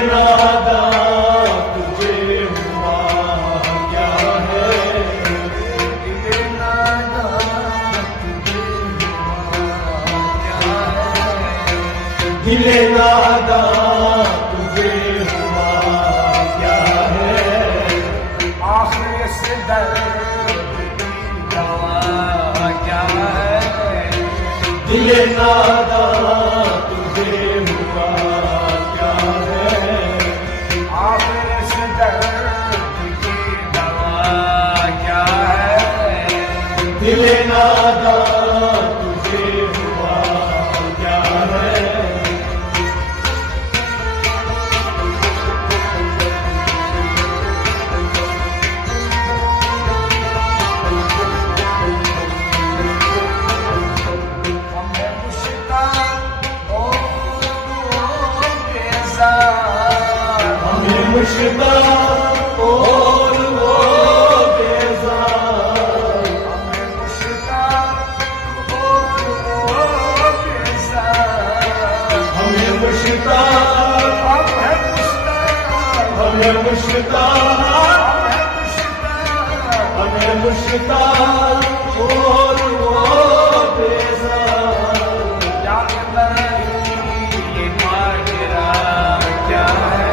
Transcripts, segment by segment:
नादां तुझे हुआ क्या है, दिले नादां तुझे हुआ क्या है, दिले नादां तुझे हुआ क्या है। आखिर इस दर्द की दवा क्या है, दिले नादां तुझे हुआ क्या है, आखिर इस दर्द की दवा क्या है, दिले नादां तुझे हुआ क्या है। हमें मुश्ताक और बेजार, हमें मुश्ताक और वो बेजार, हमें मुश्ताक और वो बेजार, हमें मुश्ताक, हम हैं मुश्ताक, हमें मुश्ताक, हम हैं मुश्ताक, हमें मुश्ताक और वो बेजार। या इलाही ये माजरा क्या है,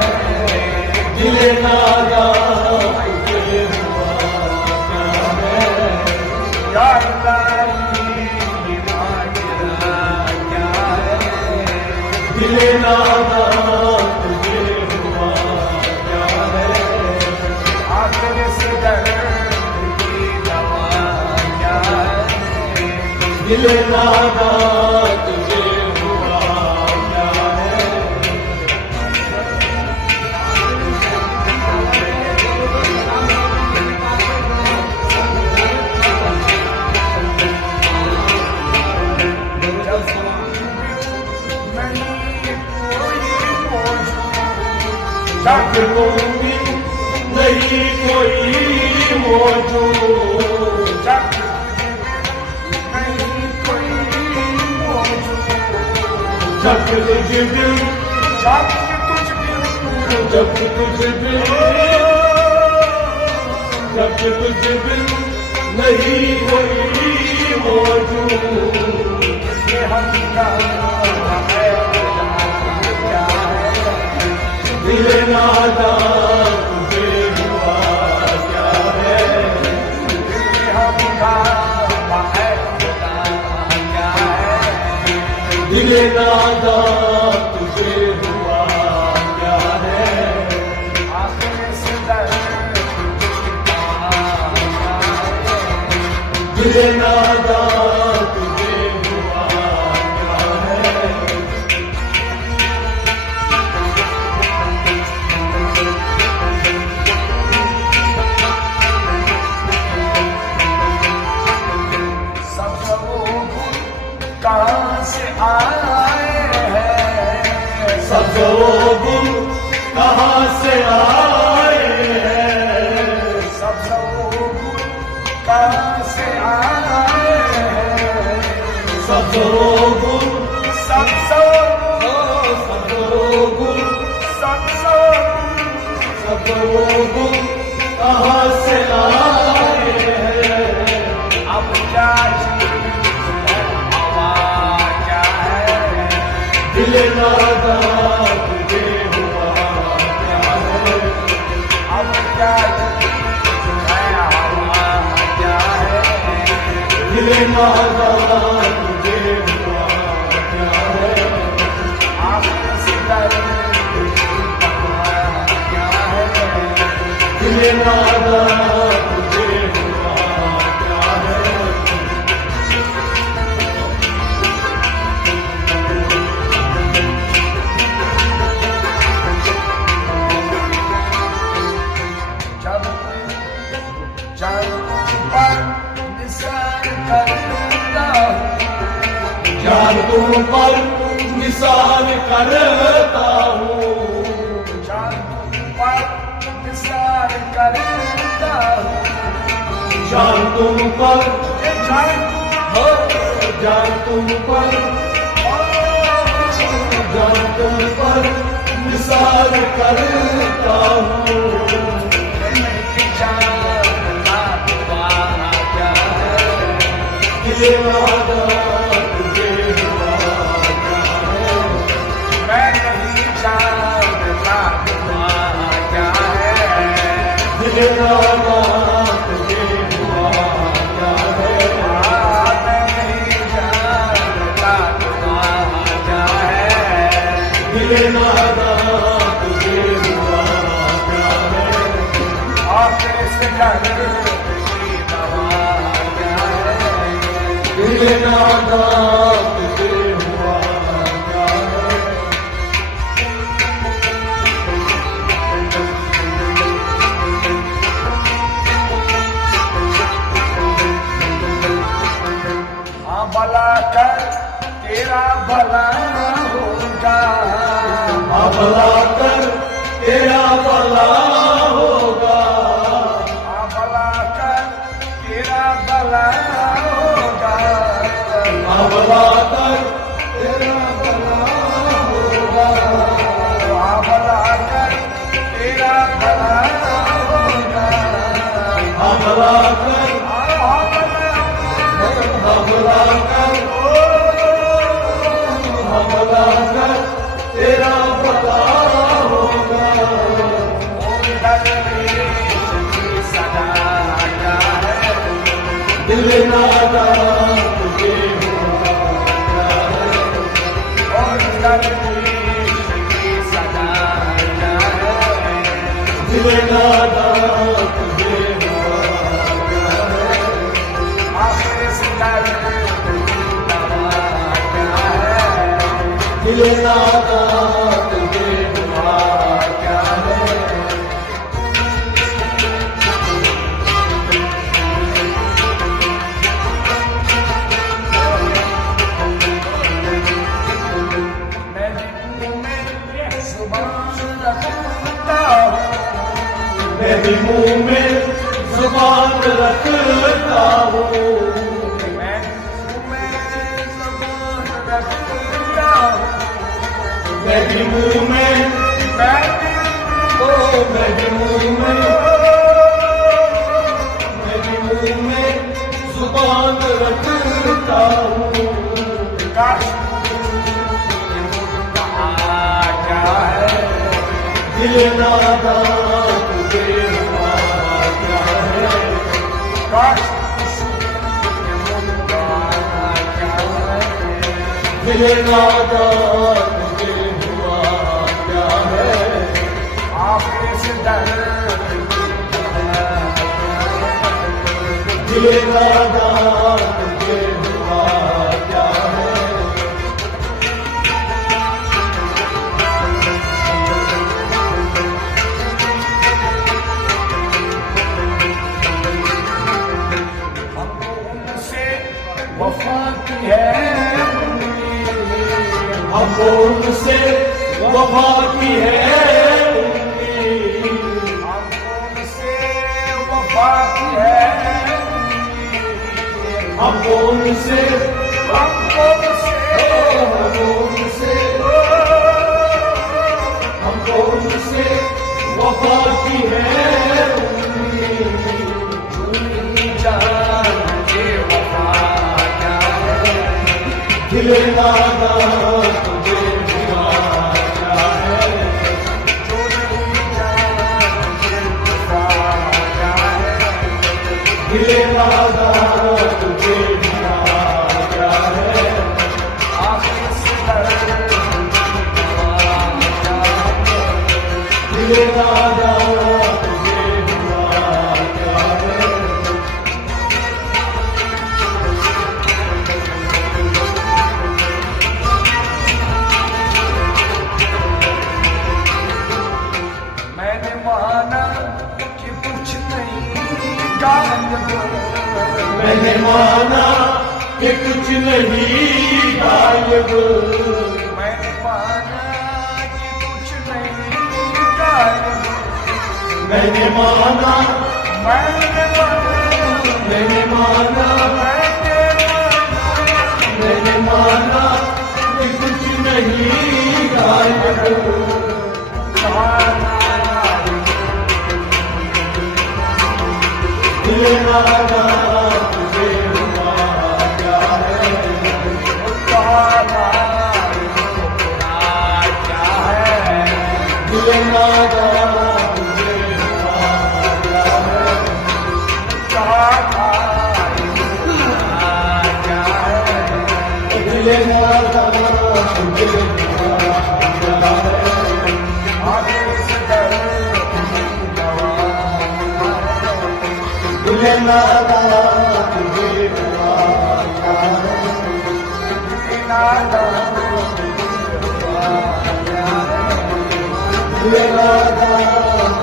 दिले नादां तुझे हुआ क्या है, या इलाही ये माजरा क्या है, दिले नादां तुझे हुआ क्या है। आखिर इस दर्द की दवा क्या है, दिले नादां तुझे हुआ क्या है। नहीं कोई मौजूद, जग मुमकिन नहीं कोई मौजूद, जग नहीं कोई मौजूद, जग तुझ बिन, जग तुझ बिन, जग तुझ बिन, जग तुझ बिन नहीं कोई मौजूद। ये हकीकत है क्या है, दिले नादां तुझे हुआ क्या है, ये हकीकत है क्या है, दिले नादां तुझे हुआ क्या है। आखिर इस दर्द की दवा क्या है, दिले नादां तुझे हुआ क्या है। सब वो कहाँ से आए हैं, सब वो गुम कहाँ से आए हैं, सब वो कहाँ से आए हैं, सब वो गुम, सब सब वो गुम, सब सब वो गुम कहाँ से आए हैं। अब क्या चीज़ है, हवा क्या है, दिले नादां तुझे हुआ क्या है, अब क्या चीज़ है, हवा क्या है, दिले नादां तुझे हुआ क्या है। आखिर से दर्द की दवा क्या है, दिले नादां तुझे हुआ क्या है। जब पर निसार करता हूँ, जान तुम पर निसार करता हूँ, जान पर निसार करता हूँ, जान तुम पर, जान हो जान तुम पर, जान तुम पर निसार करता हूँ। नहीं जानता तुम्हारा क्या है, दिल नादा तुझे हुआ क्या है। मैं नहीं जानता तुम्हारा क्या है, दिल नादा तुझे हुआ क्या है। मैं नहीं जानता तुम्हारा क्या है, दिल नादा तुझे हुआ क्या है। आखिर से डर की दवा क्या है, दिल नादा तुझे हुआ क्या है। हाँ भला कर तेरा भला होगा, भला कर तेरा भला होगा। हाँ भला कर तेरा भला होगा, भला कर तेरा भला होगा। हाँ भला कर तेरा भला होगा, भला कर हाँ भला कर भला कर तेरा भला होगा। सदा क्या है, दिल नादा तुझे हुआ क्या है। और दरवेश की सदा क्या है, दिल नादा तुझे हुआ क्या है। आखिर से दर्द की दवा क्या है, दिल नादा तुझे हुआ क्या है। मैं दिल में जुबान रखता हूँ, मैं भी मुंह में जुबान रखता हूँ। मैं दिल में जुबान रखता हूँ, मैं भी मुंह में मैं मैं भी मुंह में मैं भी मुंह में जुबान रखता हूँ। काश क्या है, दिल नादा तुझे हुआ क्या है। काश क्या है, दिल नादा तुझे हुआ क्या है। आखिर से दर्द की दवा दिल नादा तुझे हुआ क्या है। हमको उनसे वफा की है उम्मीद, हमको उनसे वफा की है उम्मीद। हमको उनसे वफा की है उम्मीद, हमको उनसे हमको उनसे हमको उनसे वफा की है उम्मीद। झूठी जान के वफा क्या है, दिल नादा तुझे हुआ क्या है। झूठी जान के वफा क्या है, दिल नादा तुझे हुआ क्या है। आखिर से दर्द की दवा क्या है, दिल नादा तुझे हुआ क्या है। मैंने माना कि कुछ नहीं गायब, मैंने माना कि कुछ नहीं गायब। मैंने माना कि कुछ नहीं गायब, मैंने माना मैंने माना मैंने माना मैंने माना कि कुछ नहीं गायब। तुझे नादा तुझे नादा आदेश कर तुझे नादा तुझे नादा नादा तुझे नादा